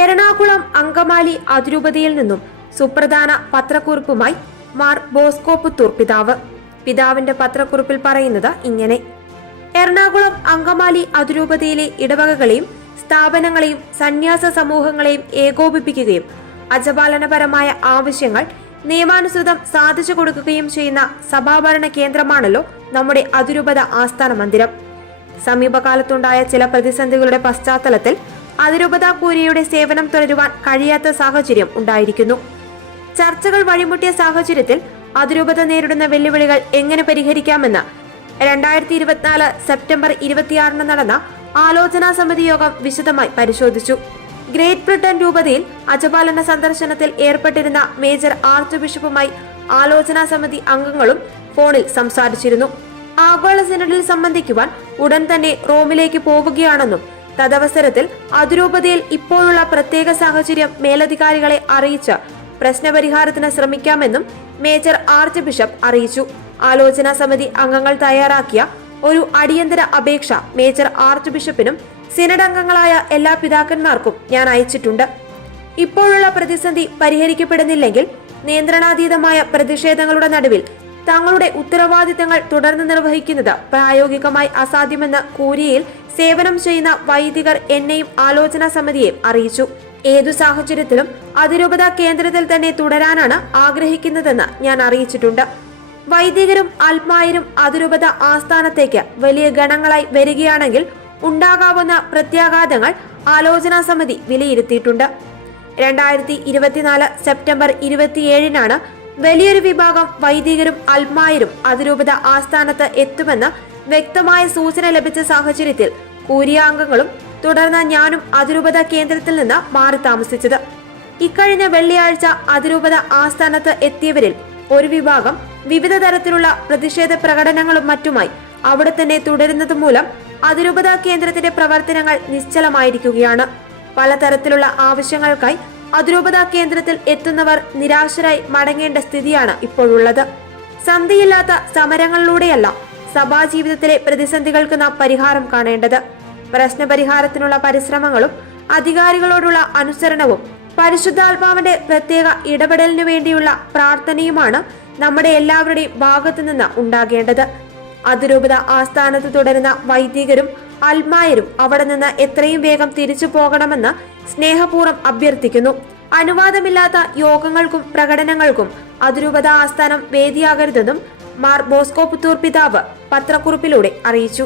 എറണാകുളം അങ്കമാലി അതിരൂപതയിൽ നിന്നും സുപ്രധാന പത്രക്കുറിപ്പുമായി മാർ ബോസ്കോ പുത്തൂർ പിതാവ്. പിതാവിന്റെ പത്രക്കുറിപ്പിൽ പറയുന്നത് ഇങ്ങനെ: എറണാകുളം അങ്കമാലി അതിരൂപതയിലെ ഇടവകകളെയും സ്ഥാപനങ്ങളെയും സന്യാസ സമൂഹങ്ങളെയും ഏകോപിപ്പിക്കുകയും അജപാലനപരമായ ആവശ്യങ്ങൾ നിയമാനുസൃതം സാധിച്ചു കൊടുക്കുകയും ചെയ്യുന്ന സഭാഭരണ കേന്ദ്രമാണല്ലോ നമ്മുടെ അതിരൂപത ആസ്ഥാന മന്ദിരം. സമീപകാലത്തുണ്ടായ ചില പ്രതിസന്ധികളുടെ പശ്ചാത്തലത്തിൽ അതിരൂപത കൂരിയയുടെ സേവനം തുടരുവാൻ കഴിയാത്ത സാഹചര്യം ഉണ്ടായിരിക്കുന്നു. ചർച്ചകൾ വഴിമുട്ടിയ സാഹചര്യത്തിൽ അതിരൂപത നേരിടുന്ന വെല്ലുവിളികൾ എങ്ങനെ പരിഹരിക്കാമെന്ന് 2024 സെപ്റ്റംബർ 26 നടന്ന ആലോചനാ സമിതി യോഗം വിശദമായി പരിശോധിച്ചു. ഗ്രേറ്റ് ബ്രിട്ടൻ രൂപതയിൽ അജപാലന സന്ദർശനത്തിൽ ഏർപ്പെട്ടിരുന്ന മേജർ ആർച്ച് ബിഷപ്പുമായി ആലോചനാ സമിതി അംഗങ്ങളും ഫോണിൽ സംസാരിച്ചിരുന്നു. ആഗോള സിനഡിൽ സംബന്ധിക്കുവാൻ ഉടൻ തന്നെ റോമിലേക്ക് പോവുകയാണെന്നും തദവസരത്തിൽ അതിരൂപതയിൽ ഇപ്പോഴുള്ള പ്രത്യേക സാഹചര്യം മേലധികാരികളെ അറിയിച്ച് പ്രശ്നപരിഹാരത്തിന് ശ്രമിക്കാമെന്നും മേജർ ആർച്ച് ബിഷപ്പ് അറിയിച്ചു. ആലോചനാ സമിതി അംഗങ്ങൾ തയ്യാറാക്കിയ ഒരു അടിയന്തര അപേക്ഷ മേജർ ആർച്ച് ബിഷപ്പിനും സിനഡ് അംഗങ്ങളായ എല്ലാ പിതാക്കന്മാർക്കും ഞാൻ അയച്ചിട്ടുണ്ട്. ഇപ്പോഴുള്ള പ്രതിസന്ധി പരിഹരിക്കപ്പെടുന്നില്ലെങ്കിൽ നിയന്ത്രണാതീതമായ പ്രതിഷേധങ്ങളുടെ നടുവിൽ തങ്ങളുടെ ഉത്തരവാദിത്തങ്ങൾ തുടർന്ന് നിർവഹിക്കുന്നത് പ്രായോഗികമായി അസാധ്യമെന്ന് കൂരിയയിൽ സേവനം ചെയ്യുന്ന വൈദികർ എന്നെയും ആലോചനാ സമിതിയെയും അറിയിച്ചു. ഏതു സാഹചര്യത്തിലും അതിരൂപത കേന്ദ്രത്തിൽ തന്നെ തുടരാനാണ് ആഗ്രഹിക്കുന്നതെന്ന് ഞാൻ അറിയിച്ചിട്ടുണ്ട്. വൈദികരും ആത്മായരും അതിരൂപത ആസ്ഥാനത്തേക്ക് വലിയ ഗണങ്ങളായി വരികയാണെങ്കിൽ ഉണ്ടാകാവുന്ന പ്രത്യാഘാതങ്ങൾ ആലോചനാ സമിതി വിലയിരുത്തിയിട്ടുണ്ട്. 2024 സെപ്റ്റംബർ 27 വലിയൊരു വിഭാഗം വൈദികരും ആത്മായരും അതിരൂപത ആസ്ഥാനത്ത് എത്തുമെന്ന് വ്യക്തമായ സൂചന ലഭിച്ച സാഹചര്യത്തിൽ കൂരിയാംഗങ്ങളും തുടർന്ന് ഞാനും അതിരൂപത കേന്ദ്രത്തിൽ നിന്ന് മാറി താമസിച്ചത്. ഇക്കഴിഞ്ഞ വെള്ളിയാഴ്ച അതിരൂപത ആസ്ഥാനത്ത് എത്തിയവരിൽ ഒരു വിഭാഗം വിവിധ തരത്തിലുള്ള പ്രതിഷേധ പ്രകടനങ്ങളും മറ്റുമായി അവിടെ തന്നെ തുടരുന്നത് മൂലം അതിരൂപത കേന്ദ്രത്തിന്റെ പ്രവർത്തനങ്ങൾ നിശ്ചലമായിരിക്കുകയാണ്. പലതരത്തിലുള്ള ആവശ്യങ്ങൾക്കായി അതിരൂപത കേന്ദ്രത്തിൽ എത്തുന്നവർ നിരാശരായി മടങ്ങേണ്ട സ്ഥിതിയാണ് ഇപ്പോഴുള്ളത്. സന്ധിയില്ലാത്ത സമരങ്ങളിലൂടെയല്ല സഭാജീവിതത്തിലെ പ്രതിസന്ധികൾക്ക് നാം പരിഹാരം കാണേണ്ടത്. പ്രശ്നപരിഹാരത്തിനുള്ള പരിശ്രമങ്ങളും അധികാരികളോടുള്ള അനുസരണവും പരിശുദ്ധാത്മാവിന്റെ പ്രത്യേക ഇടപെടലിനു വേണ്ടിയുള്ള പ്രാർത്ഥനയുമാണ് നമ്മുടെ എല്ലാവരുടെയും ഭാഗത്തു നിന്ന് ഉണ്ടാകേണ്ടത്. അതിരൂപത ആസ്ഥാനത്ത് തുടരുന്ന വൈദികരും ആത്മായരും അവിടെ നിന്ന് എത്രയും വേഗം തിരിച്ചു പോകണമെന്ന് സ്നേഹപൂർവ്വം അഭ്യർത്ഥിക്കുന്നു. അനുവാദമില്ലാത്ത യോഗങ്ങൾക്കും പ്രകടനങ്ങൾക്കും അതിരൂപത ആസ്ഥാനം വേദിയാകരുതെന്നും മാർ ബോസ്കോ പുത്തൂർ പിതാവ് പത്രക്കുറിപ്പിലൂടെ അറിയിച്ചു.